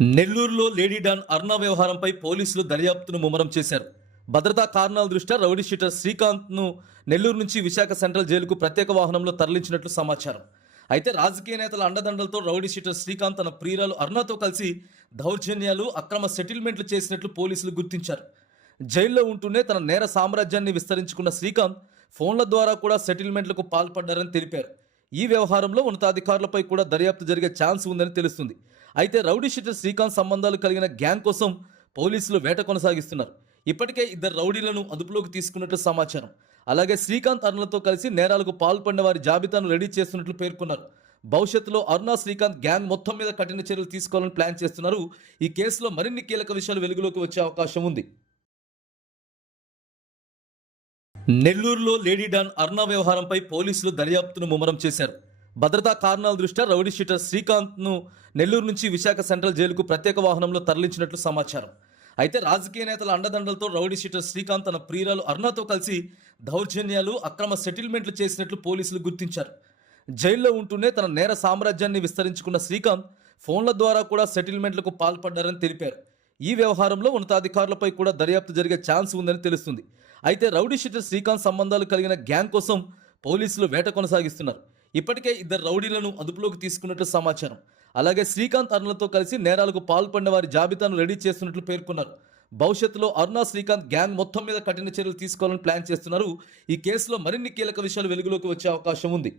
నెల్లూరులో lady don అర్ణ వ్యవహారంపై పోలీసులు దర్యాప్తును ముమ్మరం చేశారు. భద్రతా కారణాల దృష్ట్యా రౌడీ షీటర్ శ్రీకాంత్ను నెల్లూరు నుంచి విశాఖ సెంట్రల్ జైలుకు ప్రత్యేక వాహనంలో తరలించినట్లు సమాచారం. అయితే రాజకీయ నేతల అండదండలతో రౌడీ షీటర్ శ్రీకాంత్ తన ప్రియురాలు అర్ణతో కలిసి దౌర్జన్యాలు అక్రమ సెటిల్మెంట్లు చేసినట్లు పోలీసులు గుర్తించారు. జైల్లో ఉంటూనే తన నేర సామ్రాజ్యాన్ని విస్తరించుకున్న శ్రీకాంత్ ఫోన్ల ద్వారా కూడా సెటిల్మెంట్లకు పాల్పడ్డారని తెలిపారు. ఈ వ్యవహారంలో ఉన్నతాధికారులపై కూడా దర్యాప్తు జరిగే ఛాన్స్ ఉందని తెలుస్తుంది. అయితే రౌడీ షీటర్ శ్రీకాంత్ సంబంధాలు కలిగిన గ్యాంగ్ కోసం పోలీసులు వేట కొనసాగిస్తున్నారు. ఇప్పటికే ఇద్దరు రౌడీలను అదుపులోకి తీసుకున్నట్లు సమాచారం. అలాగే శ్రీకాంత్ అరుణలతో కలిసి నేరాలకు పాల్పడిన వారి జాబితాను రెడీ చేస్తున్నట్లు పేర్కొన్నారు. భవిష్యత్తులో అరుణ శ్రీకాంత్ గ్యాంగ్ మొత్తం మీద కఠిన చర్యలు తీసుకోవాలని ప్లాన్ చేస్తున్నారు. ఈ కేసులో మరిన్ని కీలక విషయాలు వెలుగులోకి వచ్చే అవకాశం ఉంది. నెల్లూరులో లేడీ డాన్ అర్ణ వ్యవహారంపై పోలీసులు దర్యాప్తును ముమ్మరం చేశారు. భద్రతా కారణాల దృష్ట్యా రౌడీ షీటర్ శ్రీకాంత్ను నెల్లూరు నుంచి విశాఖ సెంట్రల్ జైలుకు ప్రత్యేక వాహనంలో తరలించినట్లు సమాచారం. అయితే రాజకీయ నేతల అండదండలతో రౌడీ షీటర్ శ్రీకాంత్ తన ప్రియురాలు అర్ణతో కలిసి దౌర్జన్యాలు అక్రమ సెటిల్మెంట్లు చేసినట్లు పోలీసులు గుర్తించారు. జైల్లో ఉంటూనే తన నేర సామ్రాజ్యాన్ని విస్తరించుకున్న శ్రీకాంత్ ఫోన్ల ద్వారా కూడా సెటిల్మెంట్లకు పాల్పడ్డారని తెలిపారు. ఈ వ్యవహారంలో ఉన్నతాధికారులపై కూడా దర్యాప్తు జరిగే ఛాన్స్ ఉందని తెలుస్తుంది. అయితే రౌడీ షీటర్ శ్రీకాంత్ సంబంధాలు కలిగిన గ్యాంగ్ కోసం పోలీసులు వేట కొనసాగిస్తున్నారు. ఇప్పటికే ఇద్దరు రౌడీలను అదుపులోకి తీసుకున్నట్లు సమాచారం. అలాగే శ్రీకాంత్ అరుణలతో కలిసి నేరాలకు పాల్పడిన వారి జాబితాను రెడీ చేస్తున్నట్లు పేర్కొన్నారు. భవిష్యత్తులో అరుణ శ్రీకాంత్ గ్యాంగ్ మొత్తం మీద కఠిన చర్యలు తీసుకోవాలని ప్లాన్ చేస్తున్నారు. ఈ కేసులో మరిన్ని కీలక విషయాలు వెలుగులోకి వచ్చే అవకాశం ఉంది.